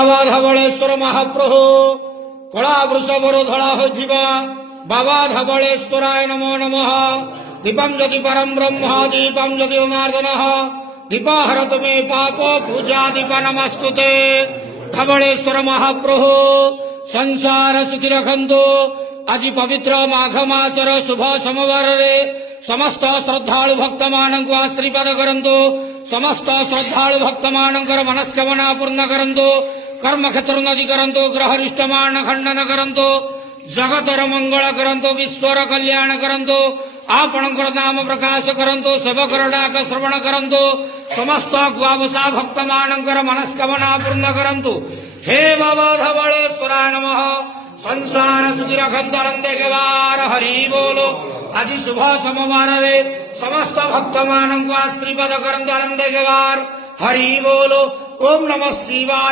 बाबा धवलेश्वर महाप्रभु कला वृषभर धड़ा होथिबा बाबा धवलेश्वराय नमो नमः। दीपम ज्योति परम ब्रह्म दीपम ज्योति जनार्दन दीपाहरतु मे पाप पूजा दीप नमस्तुते। धवलेश्वर महाप्रभु संसार सुखी रखंतु। आज पवित्र माघ मासर शुभ सोमवार रे समस्त श्रद्धालु भक्त मानक आशीर्वाद करंतु। समस्त श्रद्धालु भक्त मानकर मनस्कामना पूर्ण करंतु। कर्म क्षेत्र नदी करंतु। ग्रहरिष्ट मान खंडन करंतु। जगतर मंगल करंतु। विश्वर कल्याण करंतु। आपणकर नाम प्रकाश करंतु। सेवकर डाक श्रवण करंतु। समस्त गुआवसा भक्त मानकर मनस्कामना पूर्ण करंतु। हे बाबा धवलेश्वराय नमः। संसार सुखी रखंतु आनंदे के वार हरि बोलो। आज शुभ सोमवार रे समस्त भक्त मानक आशीर्वाद करंतु आनंदे के वार हरि बोलो। ओम नमः शिवाय।